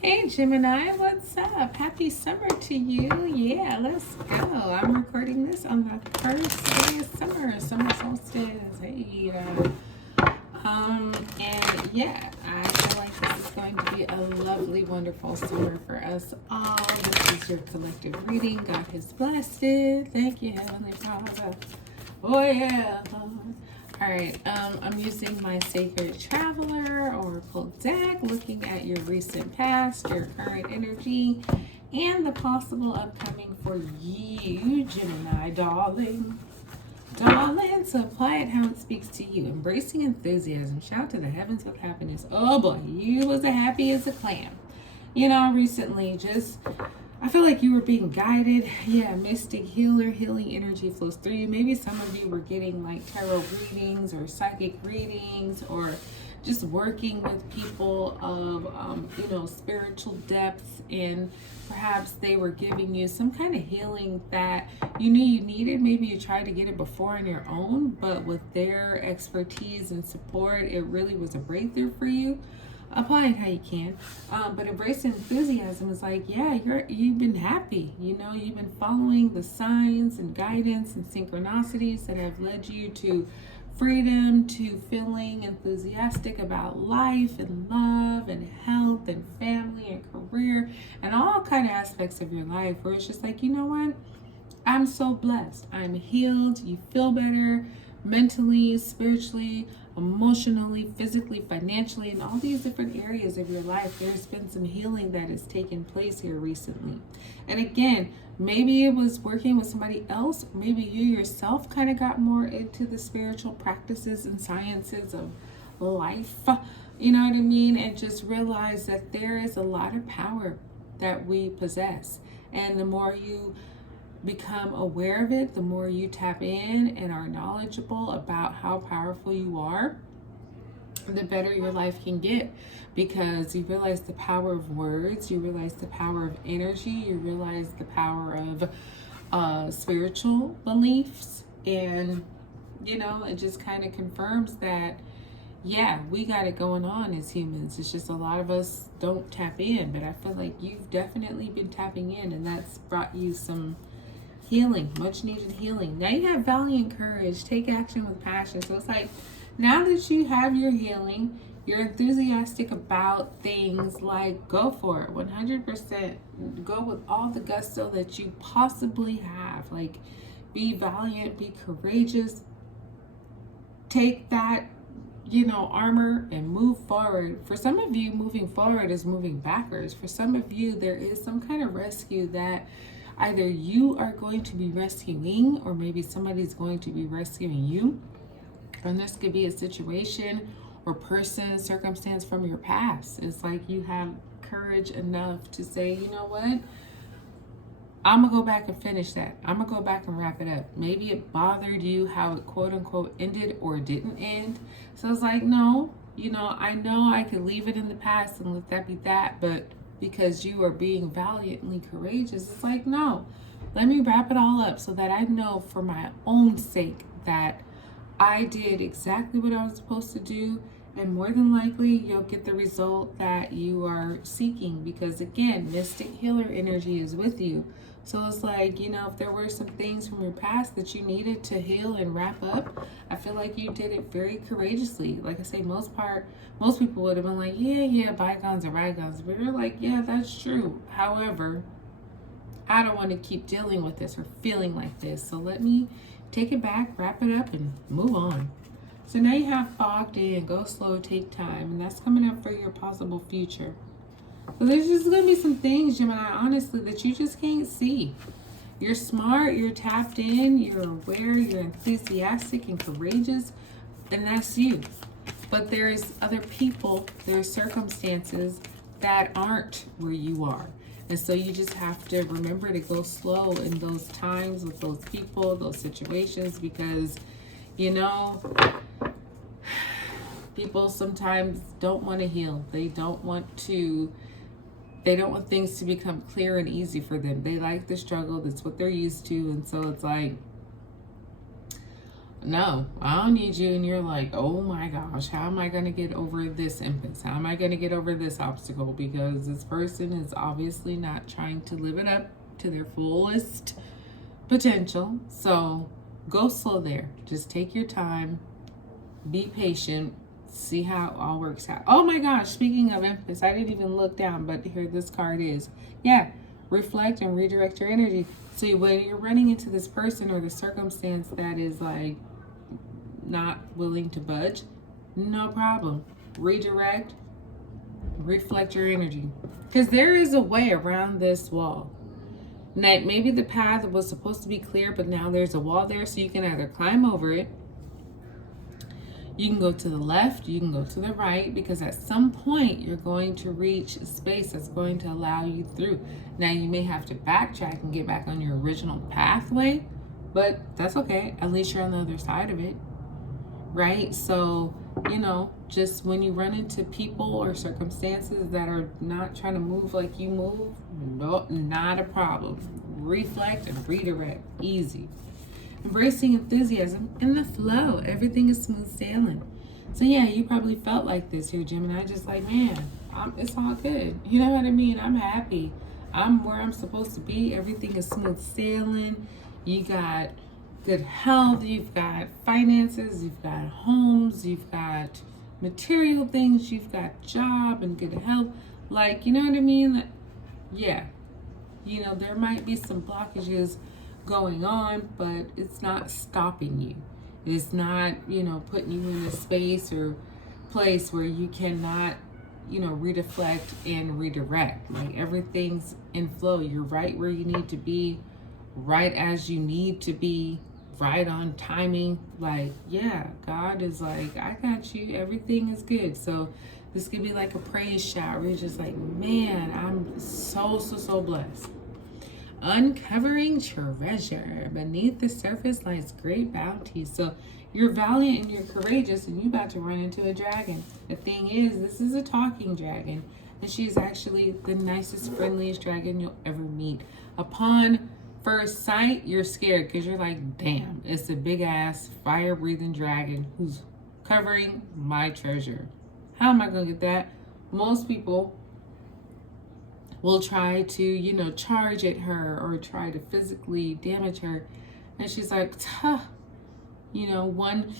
Hey Gemini, what's up? Happy summer to you. Yeah, let's go. I'm recording this on the first day of summer, summer solstice. Hey, and yeah, I feel like this is going to be a lovely, wonderful summer for us all. This is your collective reading. God has blessed it. Thank you, Heavenly Father. Oh yeah. All right, I'm using my Sacred Traveler Oracle deck, looking at your recent past, your current energy, and the possible upcoming for you, Gemini, darling. Darling, so apply it how it speaks to you. Embracing enthusiasm. Shout to the heavens with happiness. Oh boy, you was as happy as a clam. You know, recently, just I feel like you were being guided. Yeah, mystic healer, healing energy flows through you. Maybe some of you were getting like tarot readings or psychic readings, or just working with people of, spiritual depth, and perhaps they were giving you some kind of healing that you knew you needed. Maybe you tried to get it before on your own, but with their expertise and support, it really was a breakthrough for you. Apply it how you can, but embrace enthusiasm is like, yeah, you've been happy, you've been following the signs and guidance and synchronicities that have led you to freedom, to feeling enthusiastic about life and love and health and family and career and all kind of aspects of your life, where it's just like, you know what, I'm so blessed, I'm healed. You feel better mentally, spiritually, emotionally, physically, financially, in all these different areas of your life. There's been some healing that has taken place here recently. And again, maybe it was working with somebody else. Maybe you yourself kind of got more into the spiritual practices and sciences of life, you know what I mean? And just realize that there is a lot of power that we possess. And the more you become aware of it, the more you tap in and are knowledgeable about how powerful you are, the better your life can get, because you realize the power of words, you realize the power of energy, you realize the power of spiritual beliefs, and it just kind of confirms that yeah, we got it going on as humans. It's just a lot of us don't tap in, but I feel like you've definitely been tapping in, and that's brought you some healing, much needed healing. Now you have valiant courage, take action with passion. So it's like, now that you have your healing, you're enthusiastic about things, like go for it 100%. Go with all the gusto that you possibly have. Like, be valiant, be courageous, take that armor and move forward. For some of you, moving forward is moving backwards. For some of you, there is some kind of rescue that either you are going to be rescuing, or maybe somebody's going to be rescuing you. And this could be a situation or person, circumstance from your past. It's like you have courage enough to say, you know what? I'm going to go back and finish that. I'm going to go back and wrap it up. Maybe it bothered you how it quote unquote ended or didn't end. So it's like, no, I know I could leave it in the past and let that be that, but because you are being valiantly courageous, it's like, no, let me wrap it all up so that I know for my own sake that I did exactly what I was supposed to do, and more than likely you'll get the result that you are seeking, because again, mystic healer energy is with you. So it's like, if there were some things from your past that you needed to heal and wrap up, I feel like you did it very courageously. Like I say, most people would have been like, yeah, bygones are bygones. But you're like, yeah, that's true. However, I don't want to keep dealing with this or feeling like this. So let me take it back, wrap it up, and move on. So now you have fogged in, go slow, take time. And that's coming up for your possible future. So there's just going to be some things, Gemini, honestly, that you just can't see. You're smart, you're tapped in, you're aware, you're enthusiastic and courageous, and that's you. But there's other people, there's circumstances that aren't where you are. And so you just have to remember to go slow in those times with those people, those situations, because, people sometimes don't want to heal. They don't want things to become clear and easy for them. They like the struggle. That's what they're used to. And so it's like, no, I don't need you. And you're like, oh my gosh, how am I going to get over this impasse? How am I going to get over this obstacle? Because this person is obviously not trying to live it up to their fullest potential. So go slow there. Just take your time. Be patient. See how it all works out. Oh my gosh, speaking of impasse, I didn't even look down, but here this card is. Yeah, reflect and redirect your energy. So when you're running into this person or the circumstance that is like not willing to budge, no problem. Redirect, reflect your energy. Because there is a way around this wall. Now, maybe the path was supposed to be clear, but now there's a wall there, so you can either climb over it, you can go to the left, you can go to the right, because at some point you're going to reach a space that's going to allow you through. Now you may have to backtrack and get back on your original pathway, but that's okay. At least you're on the other side of it, right? So, you know, just when you run into people or circumstances that are not trying to move like you move, no, not a problem. Reflect and redirect, easy. Embracing enthusiasm and the flow. Everything is smooth sailing. So yeah, you probably felt like this here, Gemini. Just like, man, it's all good. You know what I mean? I'm happy. I'm where I'm supposed to be. Everything is smooth sailing. You got good health. You've got finances. You've got homes. You've got material things. You've got job and good health. Like, you know what I mean? Like, yeah. You know, there might be some blockages going on, but it's not stopping you. It's not, you know, putting you in a space or place where you cannot, you know, redeflect and redirect. Like, everything's in flow. You're right where you need to be, right as you need to be, right on timing. Like, yeah, God is like, I got you. Everything is good. So this could be like a praise shower. You're just like, man, I'm so blessed. Uncovering treasure. Beneath the surface lies great bounty. So you're valiant and you're courageous, and you're about to run into a dragon. The thing is, this is a talking dragon, and she's actually the nicest, friendliest dragon you'll ever meet. Upon first sight, you're scared because you're like, damn, it's a big ass fire breathing dragon who's covering my treasure. How am I gonna get that? Most people will try to, you know, charge at her or try to physically damage her. And she's like, you know, one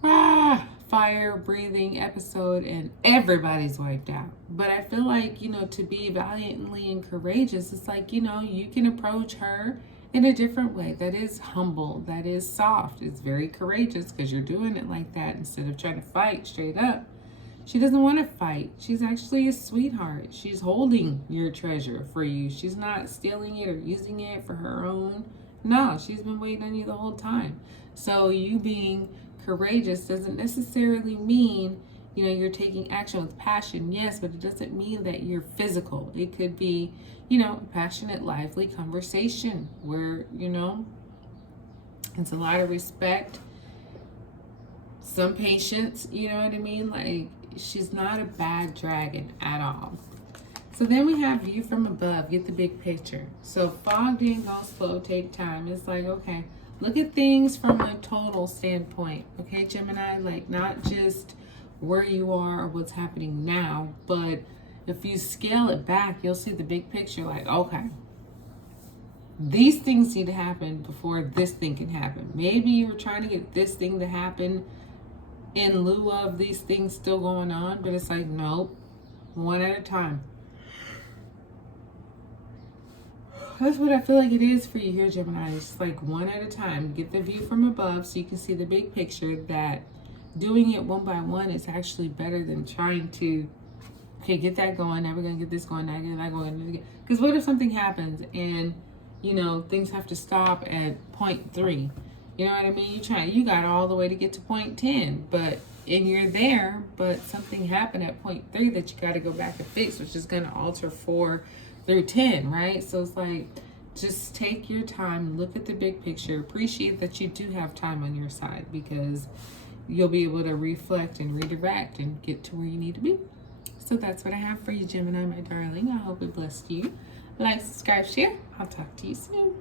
fire breathing episode and everybody's wiped out. But I feel like, you know, to be valiantly and courageous, it's like, you know, you can approach her in a different way that is humble, that is soft. It's very courageous because you're doing it like that instead of trying to fight straight up. She doesn't want to fight. She's actually a sweetheart. She's holding your treasure for you. She's not stealing it or using it for her own. No, she's been waiting on you the whole time. So you being courageous doesn't necessarily mean, you know, you're taking action with passion. Yes, but it doesn't mean that you're physical. It could be, you know, passionate, lively conversation where, you know, it's a lot of respect, some patience, you know what I mean? Like, she's not a bad dragon at all. So then we have view from above, get the big picture. So fogged in, go slow, take time. It's like, okay, look at things from a total standpoint. Okay, Gemini, like not just where you are or what's happening now, but if you scale it back, you'll see the big picture. Like, okay, these things need to happen before this thing can happen. Maybe you're trying to get this thing to happen in lieu of these things still going on, but it's like, nope, one at a time. That's what I feel like it is for you here, Gemini. It's like one at a time. Get the view from above so you can see the big picture, that doing it one by one is actually better than trying to, okay, get that going, now we're going to get this going, now get that going. Because what if something happens and, you know, things have to stop at point 3? You know what I mean? You got all the way to get to point 10, and you're there, but something happened at point 3 that you got to go back and fix, which is going to alter 4 through 10, right? So it's like, just take your time, look at the big picture, appreciate that you do have time on your side, because you'll be able to reflect and redirect and get to where you need to be. So that's what I have for you, Gemini, my darling. I hope it blessed you. Like, subscribe, share. I'll talk to you soon.